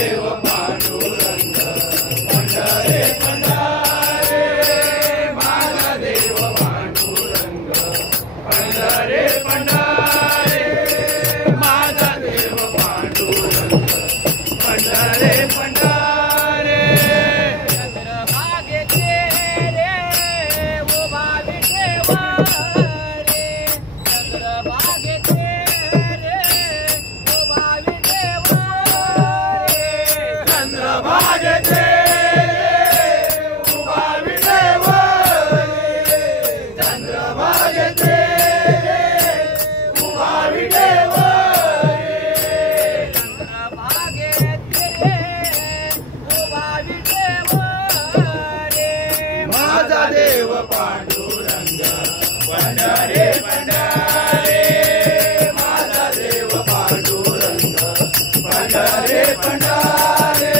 देव पांडुरंग पंढरे पंढरे माझा देव पांडुरंग पंढरे पंढरे माझा देव पांडुरंग पंढरे पंढरे चंद्रभागेचे रे उभा विठेवा रे चंद्रभागेचे रे उभा विठेवा रे चंद्रभागेचे उभा विठेवा रे चंद्रभागेचे उभा विठेवा माझा देव पांडुरंग पंढरे पंढरे माझा देव पांडुरंग पंढरे पंढरे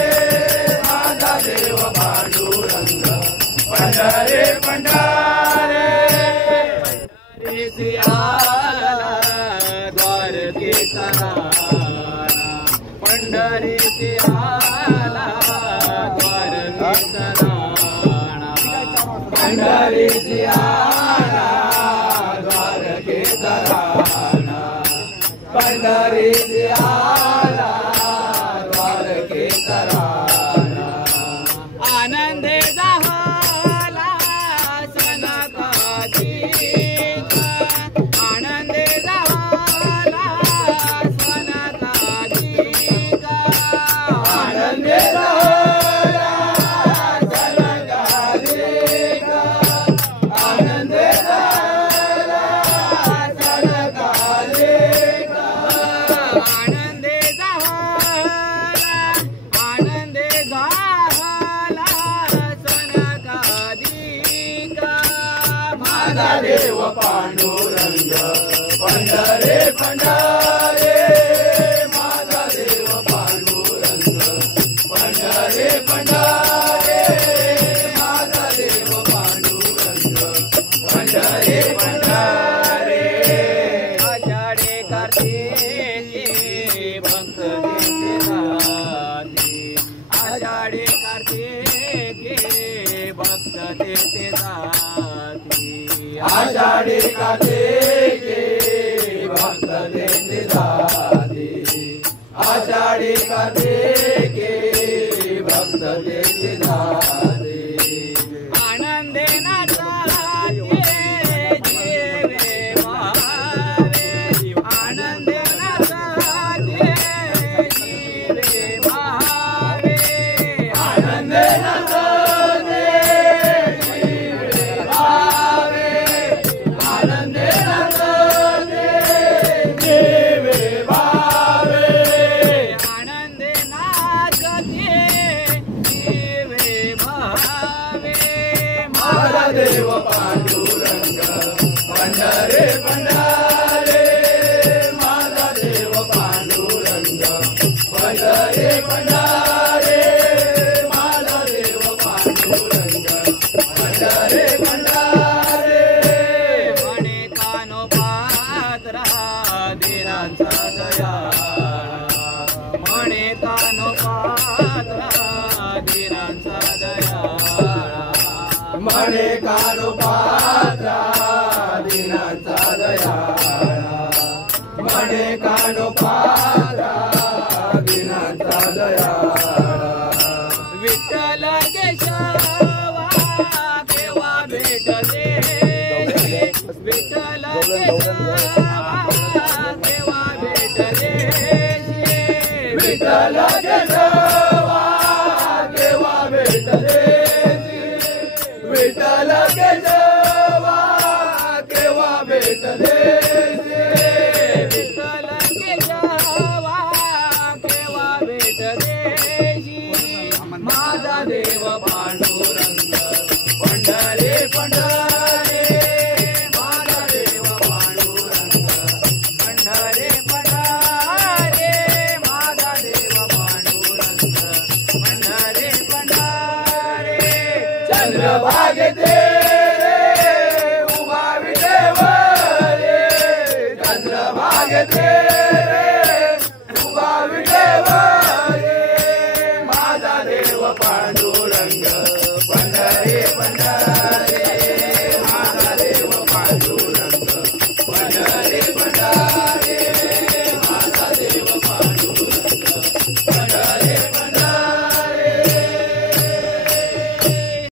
माझा देव पांडुरंग पंढरे पंढरे सियाला द्वारकेचा राणा पंढरी सियाला द्वारकेचा राणा पंढरी सियाला द्वारकेचा राणा पंढरी सियाला द्वारकेचा राणा आनंदे झाला सनकादीचा आनंदे झाला सनकादीचा आनंदे झाला सनकादीचा आनंदे झाला सनकादीचा आनंदे झाला सनकादीचा माझा देव पांडुरंग पंढरे पंढरे माझा देव पांडुरंग पंढरे पंढरे माझा देव पांडुरंग पंढरे पंढरे आषाढे कार्तिके भक्त देते जाती आषाढे कार्तिके भक्त देते जाती आषाढी कार्तिके भक्त देते जाती आषाढी कार्तिके भक्त देते जाती आनंदे नाचाते जीवे भावे आनंदे नाचाते जीवे भावे आनंदे नाचते जीवे भावे आनंदे नाचते जीवे भावे आनंदे नाचते जीवे भावे माझा देव पांडुरंग पंढरे पंढरे माझा देव पांडुरंग पंढरे पंढरे माझा देव पांडुरंग पंढरे पंढरे म्हणे कानो पात्रा दिनांचा दयाळा म्हणे कानो पात्रा दिनांचा दयाळा म्हणे कानोपात्रा दिनांचा दयाळा म्हणे कानोपात्रा दिनांचा दयाळा विठ्ठल केशवा केव्हा भेटले विठ्ठल केशवा केव्हा भेटले विठ्ठल केशवा केव्हा भेटले विठ्ठल केशवा केव्हा भेटले विठ्ठल केशवा केव्हा भेटले माझा देव पांडुरंग पंढरे पंढरे माझा देव पांडुरंग पंढरे पंढरे माझा देव पांडुरंग पंढरे पंढरे चंद्रभागेचे उभा विठेवा रे चंद्रभागेचे उभा विठेवा रे देव पांडुरंग